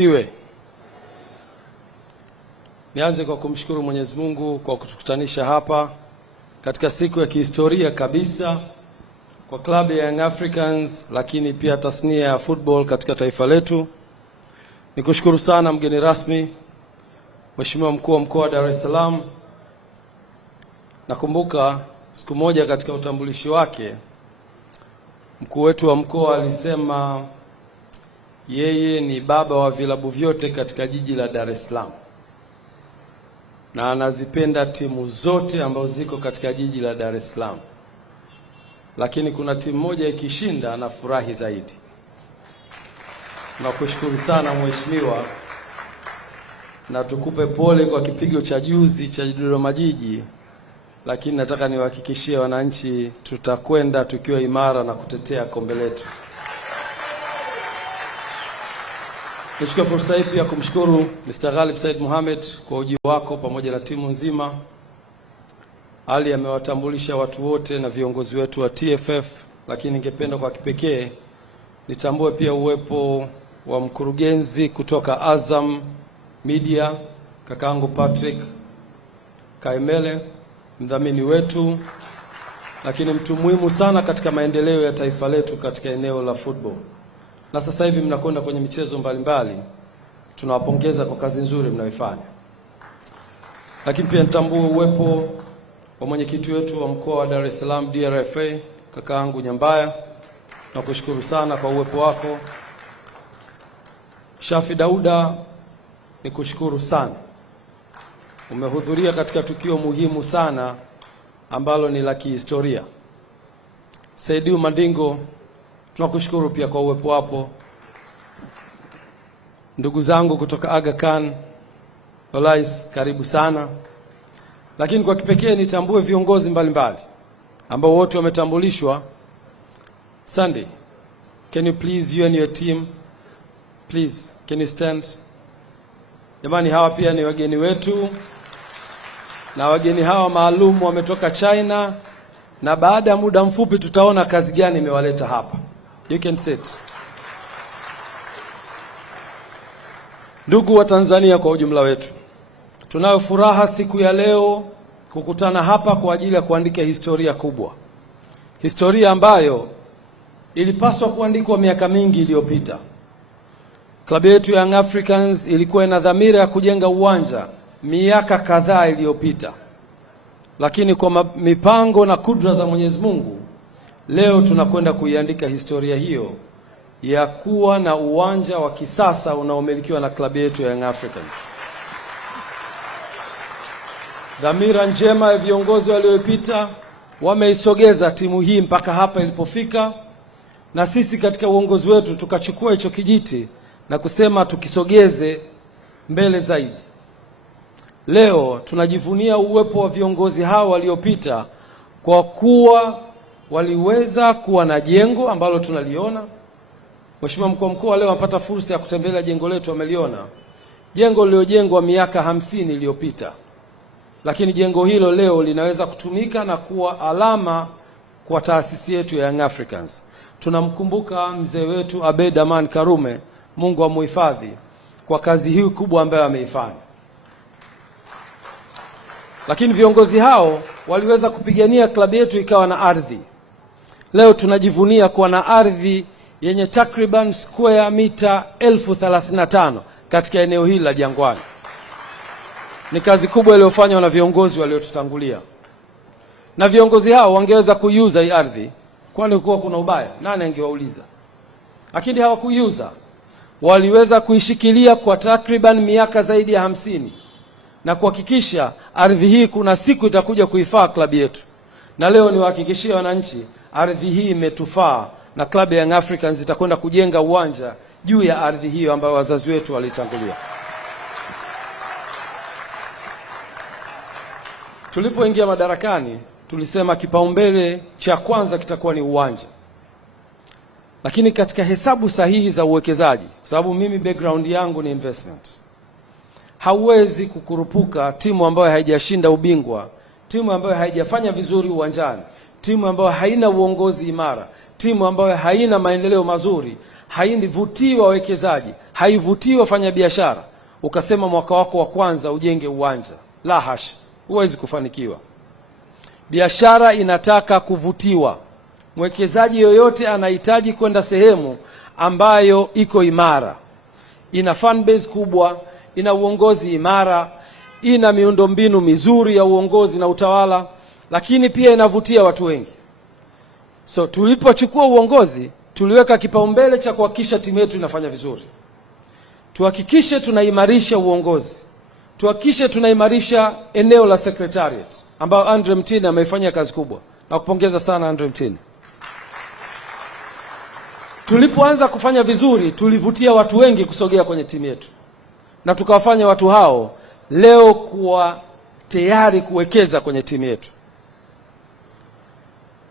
Iwe. Nianze kwa kumshukuru Mwenyezi Mungu kwa kutukutanisha hapa katika siku ya kihistoria kabisa kwa klabu ya Young Africans, lakini pia tasnia ya football katika taifa letu. Nikushukuru sana mgeni rasmi, Mheshimiwa Mkuu wa Mkoa wa Dar es Salaam. Nakumbuka siku moja katika utambulishi wake mkuu wetu wa mkoa alisema yeye ni baba wa vilabu vyote katika jiji la Dar es Salaam na anazipenda timu zote ambazo ziko katika jiji la Dar es Salaam, lakini kuna timu moja ikishinda anafurahi zaidi. Nakushukuru sana mheshimiwa, na tukupe pole kwa kipigo cha juzi cha Dodoma Jiji, lakini nataka niwahakikishie wananchi tutakwenda tukiwa imara na kutetea kombe letu. Nichukue fursa hii pia kumshukuru Mr. Ghalib Said Mohamed kwa ujio wako pamoja na timu nzima. Ali amewatambulisha watu wote na viongozi wetu wa TFF, lakini ningependa kwa kipekee nitambue pia uwepo wa mkurugenzi kutoka Azam Media, kakaangu Patrick Kaemele, mdhamini wetu, lakini mtu muhimu sana katika maendeleo ya taifa letu katika eneo la football. Na sasa hivi mnakwenda kwenye michezo mbalimbali. Tunawapongeza kwa kazi nzuri mnayoifanya. Lakini pia nitambue uwepo wa mwenyekiti wetu wa mkoa wa Dar es Salaam DRFA, kakaangu Nyambaya. Nakushukuru sana kwa uwepo wako. Shafi Dauda, nikushukuru sana. Umehudhuria katika tukio muhimu sana ambalo ni la kihistoria. Saidiu Mandingo, tunakushukuru pia kwa uwepo wapo. Ndugu zangu kutoka Aga Khan, Olais, karibu sana. Lakini kwa kipekee nitambue viongozi mbalimbali ambao wote wametambulishwa. Sunday, can you please, you and your team, please, can you stand? Jamani, hawa pia ni wageni wetu, na wageni hawa maalum wametoka China, na baada ya muda mfupi tutaona kazi gani imewaleta hapa. You can sit. Ndugu wa Tanzania kwa ujumla wetu, tunayo furaha siku ya leo kukutana hapa kwa ajili ya kuandika historia kubwa. Historia ambayo ilipaswa kuandikwa miaka mingi iliyopita. Klabu yetu ya Young Africans ilikuwa ina dhamira ya kujenga uwanja miaka kadhaa iliyopita. Lakini kwa mipango na kudra za Mwenyezi Mungu, leo tunakwenda kuiandika historia hiyo ya kuwa na uwanja wa kisasa unaomilikiwa na klabu yetu ya Young Africans. Dhamira njema ya viongozi waliopita wameisogeza timu hii mpaka hapa ilipofika, na sisi katika uongozi wetu tukachukua hicho kijiti na kusema tukisogeze mbele zaidi. Leo tunajivunia uwepo wa viongozi hao waliopita kwa kuwa waliweza kuwa na jengo ambalo tunaliona. Mheshimiwa Mkuu wa Mkoa leo anapata fursa ya kutembelea jengo letu, ameliona. Jengo lililojengwa miaka 50 iliyopita. Lakini jengo hilo leo linaweza kutumika na kuwa alama kwa taasisi yetu ya Young Africans. Tunamkumbuka mzee wetu Abeid Aman Karume, Mungu amuhifadhi, kwa kazi hii kubwa ambayo ameifanya. Lakini viongozi hao waliweza kupigania klabu yetu ikawa na ardhi. Leo tunajivunia kuwa na ardhi yenye takriban square mita 1035 katika eneo hili la Jangwani. Ni kazi kubwa iliyofanywa na viongozi waliotutangulia. Na viongozi hao wangeweza kuiuza hii ardhi, kwani kuwa kuna ubaya, nani angewauliza? Lakini hawakuiuza. Waliweza kuishikilia kwa takriban miaka zaidi ya 50 na kuhakikisha ardhi hii kuna siku itakuja kuifaa klabu yetu. Na leo niwahakikishie wananchi, ardhi hii imetufaa na klabu ya Young Africans itakwenda kujenga uwanja juu ya ardhi hiyo ambayo wazazi wetu walitangulia. Tulipoingia madarakani tulisema kipaumbele cha kwanza kitakuwa ni uwanja. Lakini katika hesabu sahihi za uwekezaji, kwa sababu mimi background yangu ni investment, hauwezi kukurupuka timu ambayo haijashinda ubingwa, timu ambayo haijafanya vizuri uwanjani, timu ambayo haina uongozi imara, timu ambayo haina maendeleo mazuri, haivutii wawekezaji, haivutii wafanyabiashara, ukasema mwaka wako wa kwanza ujenge uwanja, la hasha, huwezi kufanikiwa. Biashara inataka kuvutiwa. Mwekezaji yoyote anahitaji kwenda sehemu ambayo iko imara, ina fan base kubwa, ina uongozi imara, ina miundombinu mizuri ya uongozi na utawala, lakini pia inavutia watu wengi. So tulipochukua uongozi, tuliweka kipaumbele cha kuhakikisha timu yetu inafanya vizuri. Tuhakikishe tunaimarisha uongozi. Tuhakikishe tunaimarisha eneo la secretariat ambao Andre Mtini ameifanyia kazi kubwa. Na kupongeza sana Andre Mtini. Tulipoanza kufanya vizuri, tulivutia watu wengi kusogea kwenye timu yetu. Na tukawafanya watu hao leo kuwa tayari kuwekeza kwenye timu yetu.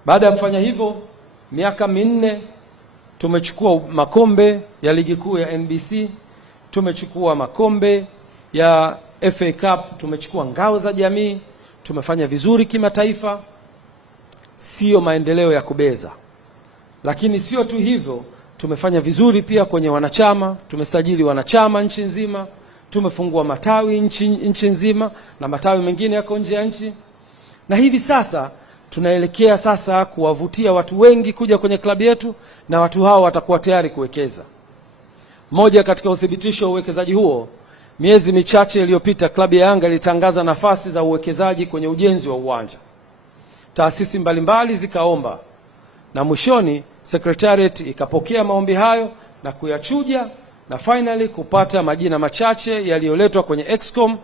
Baada ya kufanya hivyo, miaka minne tumechukua makombe ya ligi kuu ya NBC, tumechukua makombe ya FA Cup, tumechukua ngao za jamii, tumefanya vizuri kimataifa. Sio maendeleo ya kubeza. Lakini sio tu hivyo, tumefanya vizuri pia kwenye wanachama, tumesajili wanachama nchi nzima, tumefungua matawi nchi nzima na matawi mengine yako nje ya nchi. Na hivi sasa tunaelekea sasa kuwavutia watu wengi kuja kwenye klabu yetu, na watu hao watakuwa tayari kuwekeza. Moja katika uthibitisho wa uwekezaji huo, miezi michache iliyopita klabu ya Yanga ilitangaza nafasi za uwekezaji kwenye ujenzi wa uwanja. Taasisi mbalimbali zikaomba, na mwishoni secretariat ikapokea maombi hayo na kuyachuja, na finally kupata majina machache yaliyoletwa kwenye Excom,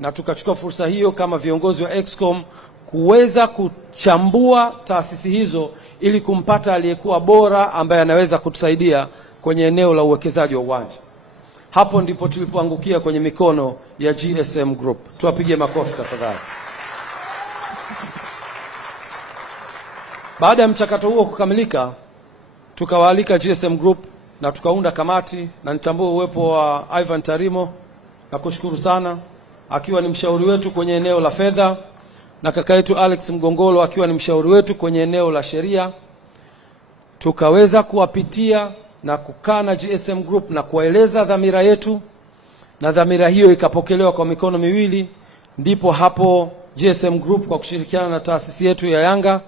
na tukachukua fursa hiyo kama viongozi wa Excom kuweza kuchambua taasisi hizo ili kumpata aliyekuwa bora ambaye anaweza kutusaidia kwenye eneo la uwekezaji wa uwanja. Hapo ndipo tulipoangukia kwenye mikono ya GSM Group. Tuwapige makofi tafadhali. Baada ya mchakato huo kukamilika, tukawaalika GSM Group na tukaunda kamati, na nitambue uwepo wa Ivan Tarimo, na kushukuru sana, akiwa ni mshauri wetu kwenye eneo la fedha, na kaka yetu Alex Mgongolo akiwa ni mshauri wetu kwenye eneo la sheria. Tukaweza kuwapitia na kukaa na GSM Group na kuwaeleza dhamira yetu, na dhamira hiyo ikapokelewa kwa mikono miwili. Ndipo hapo GSM Group kwa kushirikiana na taasisi yetu ya Yanga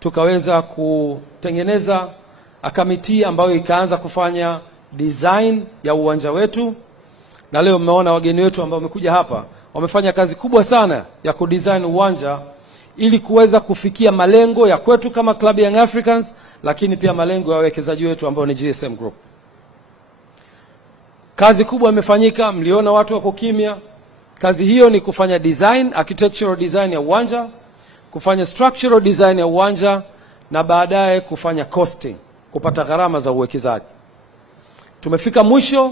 tukaweza kutengeneza kamiti ambayo ikaanza kufanya design ya uwanja wetu, na leo mmeona wageni wetu ambao wamekuja hapa wamefanya kazi kubwa sana ya kudesign uwanja ili kuweza kufikia malengo ya kwetu kama klabu ya Young Africans, lakini pia malengo ya wawekezaji wetu ambao ni GSM Group. Kazi kubwa imefanyika, mliona watu wako kimya. Kazi hiyo ni kufanya design, architectural design ya uwanja, kufanya structural design ya uwanja, na baadaye kufanya costing, kupata gharama za uwekezaji. Tumefika mwisho,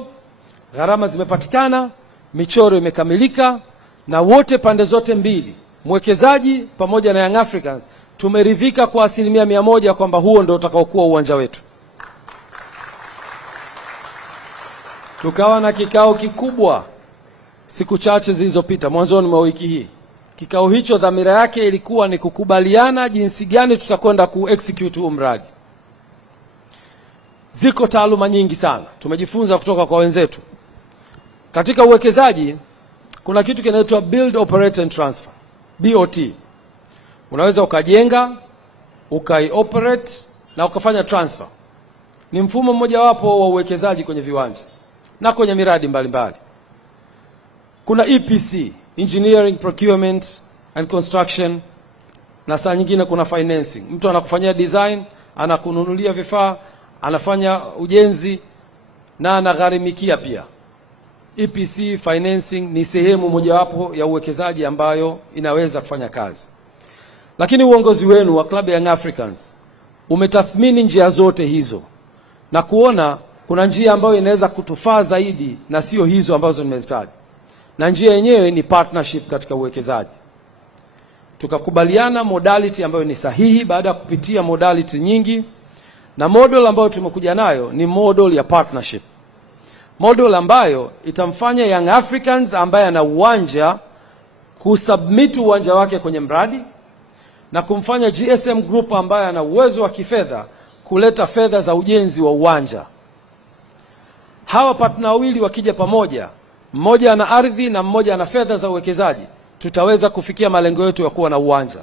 gharama zimepatikana, michoro imekamilika, na wote pande zote mbili, mwekezaji pamoja na Young Africans, tumeridhika kwa 100% kwamba huo ndio utakaokuwa uwanja wetu. Tukawa na kikao kikubwa siku chache zilizopita, mwanzoni mwa wiki hii. Kikao hicho dhamira yake ilikuwa ni kukubaliana jinsi gani tutakwenda ku-execute huu mradi. Ziko taaluma nyingi sana tumejifunza kutoka kwa wenzetu. Katika uwekezaji kuna kitu kinaitwa build, operate and transfer, BOT. Unaweza ukajenga, ukai-operate na ukafanya transfer. Ni mfumo mmoja wapo wa uwekezaji kwenye viwanja na kwenye miradi mbalimbali. Kuna EPC, engineering, procurement and construction, na saa nyingine kuna financing. Mtu anakufanyia design, anakununulia vifaa, anafanya ujenzi na anagharimikia pia. EPC financing ni sehemu mojawapo ya uwekezaji ambayo inaweza kufanya kazi. Lakini uongozi wenu wa Club Young Africans umetathmini njia zote hizo na kuona kuna njia ambayo inaweza kutufaa zaidi na sio hizo ambazo nimezitaja. Na njia yenyewe ni partnership katika uwekezaji. Tukakubaliana modality ambayo ni sahihi baada ya kupitia modality nyingi, na model ambayo tumekuja nayo ni model ya partnership. Model ambayo itamfanya Young Africans ambaye ana uwanja kusubmit uwanja wake kwenye mradi, na kumfanya GSM Group ambaye ana uwezo wa kifedha kuleta fedha za ujenzi wa uwanja. Hawa partner wawili wakija pamoja, mmoja ana ardhi na mmoja ana fedha za uwekezaji, tutaweza kufikia malengo yetu ya kuwa na uwanja.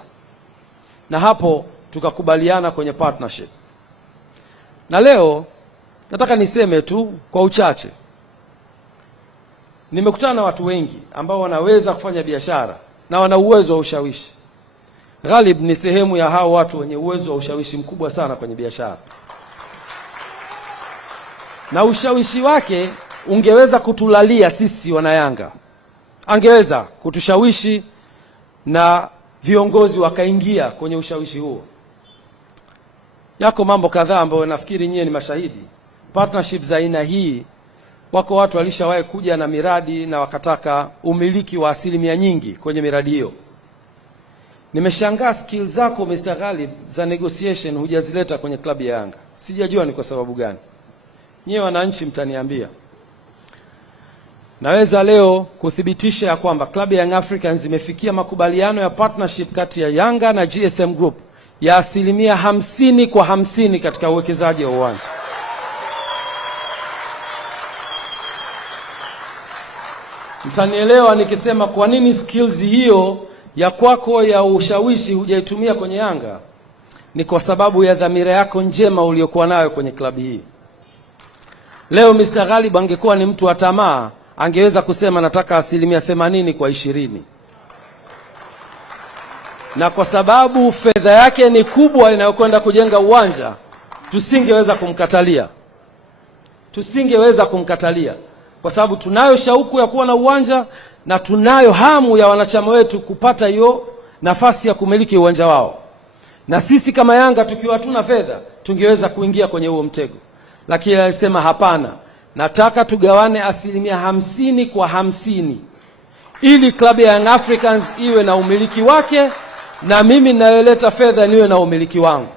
Na hapo tukakubaliana kwenye partnership. Na leo nataka niseme tu kwa uchache, nimekutana na watu wengi ambao wanaweza kufanya biashara na wana uwezo wa ushawishi. Ghalib ni sehemu ya hao watu wenye uwezo wa ushawishi mkubwa sana kwenye biashara, na ushawishi wake ungeweza kutulalia sisi wanayanga, angeweza kutushawishi na viongozi wakaingia kwenye ushawishi huo. Yako mambo kadhaa ambayo nafikiri nyie ni mashahidi. Partnership za aina hii, wako watu walishawahi kuja na miradi na wakataka umiliki wa 1% nyingi kwenye miradi hiyo. Nimeshangaa skill zako Mr. Ghalib za negotiation hujazileta kwenye klabu ya Yanga. Sijajua ni kwa sababu gani. Nyie wananchi mtaniambia. Naweza leo kuthibitisha ya kwamba klabu ya Young Africans imefikia makubaliano ya partnership kati ya Yanga na GSM Group ya 50% katika uwekezaji wa uwanja. Mtanielewa nikisema kwa nini skills hiyo ya kwako ya ushawishi hujaitumia kwenye Yanga. Ni kwa sababu ya dhamira yako njema uliyokuwa nayo kwenye klabu hii. Leo Mr. Ghalib angekuwa ni mtu wa tamaa, angeweza kusema nataka 80% kwa 20. Na kwa sababu fedha yake ni kubwa inayokwenda kujenga uwanja, tusingeweza kumkatalia. Kwa sababu tunayo shauku ya kuwa na uwanja na tunayo hamu ya wanachama wetu kupata hiyo nafasi ya kumiliki uwanja wao. Na sisi kama Yanga tukiwa hatuna fedha, tungeweza kuingia kwenye huo mtego. Lakini alisema hapana, nataka tugawane 50% kwa 50. Ili klabu ya Young Africans iwe na umiliki wake na mimi ninayoleta fedha niwe na umiliki wangu.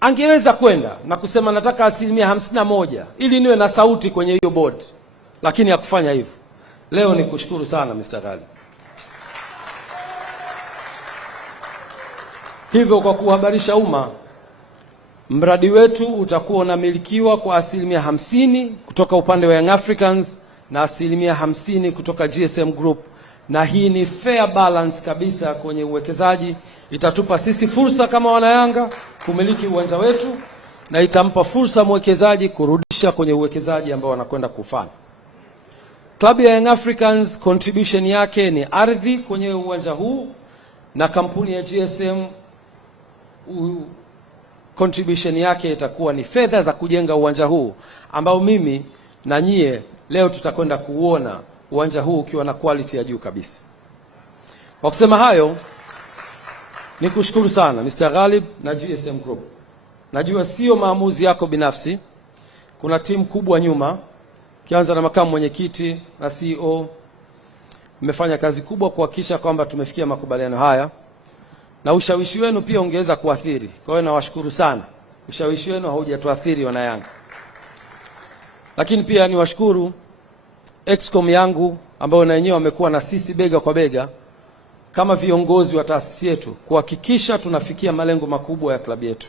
Angeweza kwenda na kusema nataka 51% ili niwe na sauti kwenye hiyo board, lakini hakufanya hivyo. Leo ni kushukuru sana Mr. Ghalib. Hivyo kwa kuhabarisha umma, mradi wetu utakuwa unamilikiwa kwa 50% kutoka upande wa Young Africans na 50% kutoka GSM Group, na hii ni fair balance kabisa kwenye uwekezaji. Itatupa sisi fursa kama wanayanga kumiliki uwanja wetu na itampa fursa mwekezaji kurudisha kwenye uwekezaji ambao wanakwenda kufanya. Klabu ya Young Africans contribution yake ni ardhi kwenye uwanja huu, na kampuni ya GSM contribution yake itakuwa ni fedha za kujenga uwanja huu ambao mimi na nyie leo tutakwenda kuona uwanja huu ukiwa na quality ya juu kabisa. Kwa kusema hayo, ni kushukuru sana Mr. Ghalib na GSM Group. Najua sio maamuzi yako binafsi. Kuna timu kubwa nyuma, kianza na makamu mwenyekiti na CEO. Mmefanya kazi kubwa kuhakikisha kwamba tumefikia makubaliano haya. Na ushawishi wenu pia ungeweza kuathiri. Kwa hiyo nawashukuru sana. Ushawishi wenu haujatuathiri wana Yanga. Lakini pia niwashukuru Excom yangu ambao na wenyewe wamekuwa na sisi bega kwa bega kama viongozi wa taasisi yetu kuhakikisha tunafikia malengo makubwa ya klabu yetu.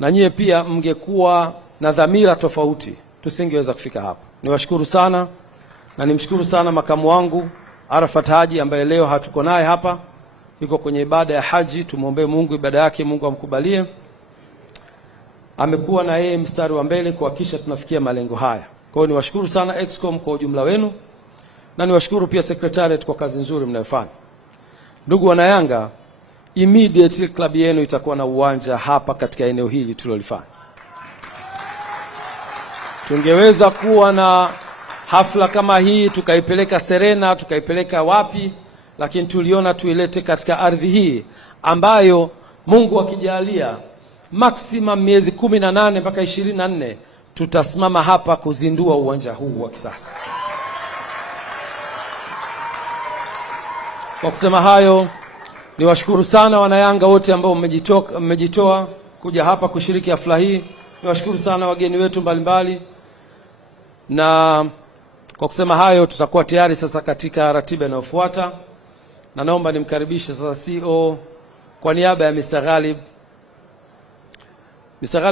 Na nyie pia mngekuwa na dhamira tofauti, tusingeweza kufika hapa. Niwashukuru sana na nimshukuru sana makamu wangu Arafat Haji ambaye leo hatuko naye hapa. Yuko kwenye ibada ya haji, tumuombe Mungu ibada yake Mungu amkubalie. Amekuwa na yeye mstari wa mbele kuhakikisha tunafikia malengo haya. Kwa hiyo niwashukuru sana Excom kwa ujumla wenu, na niwashukuru pia secretariat kwa kazi nzuri mnayofanya. Ndugu wana Yanga, immediately klabu yenu itakuwa na uwanja hapa katika eneo hili tulilofanya. Tungeweza kuwa na hafla kama hii tukaipeleka Serena, tukaipeleka wapi, lakini tuliona tuilete katika ardhi hii ambayo Mungu akijalia maximum miezi 18 mpaka 24 tutasimama hapa kuzindua uwanja huu wa kisasa. Kwa kusema hayo, niwashukuru sana wanayanga wote ambao mmejitoa kuja hapa kushiriki hafla hii. Niwashukuru sana wageni wetu mbalimbali. Na kwa kusema hayo, tutakuwa tayari sasa katika ratiba inayofuata. na naomba nimkaribishe sasa CEO kwa niaba ya Mr. Ghalib. Mr. Ghalib